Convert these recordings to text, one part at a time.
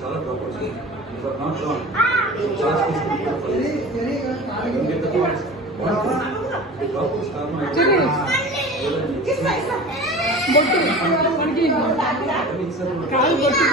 చాలా డ్రాప్ బొట్టు మనకి కాలు బొట్టు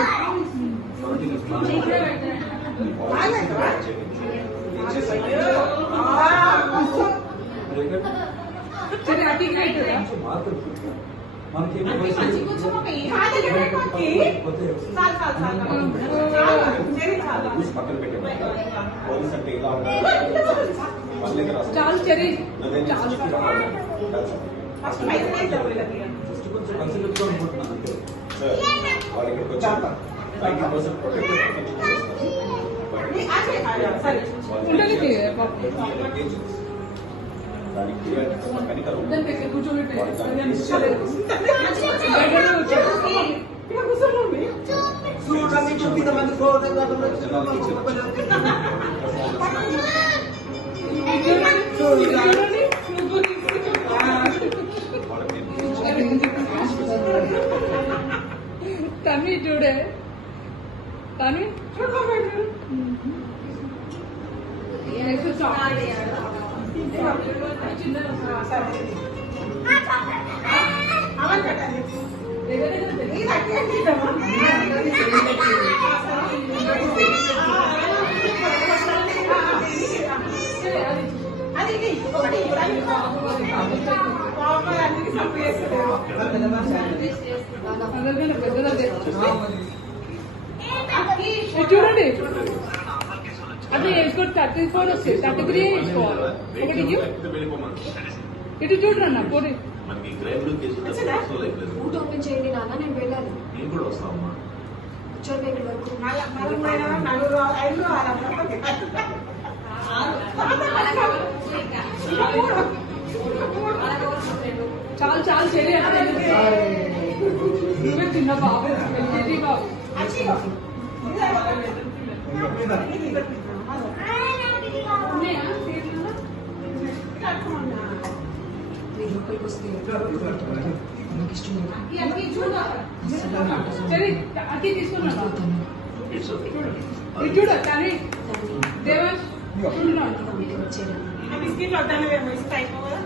చాలు చెరి చాలు తమ్మి చూడే తమ్మి చూడండి అది వేసుకోండి 34 వస్తుంది 33 వేసుకోవాలి ఒకటి ఇటు చూడరన్నా పోనీ ఊట ఓపెన్ చేయండి నాన్న నేను వెళ్ళాలి నేను కూడా వస్తామమ్మా కూర్చోండి ఇక్కడ వరకు చాలు చాలు చెరి నువ్వే చిన్న బాబు ఎల్కేజీ బాబు లోపలికి వస్తే నాకు ఇష్టం అతి తీసుకున్నాను చూడ కానీ దేవాష్ బిస్కెట్లు వద్దాను ఇస్తాయి కదా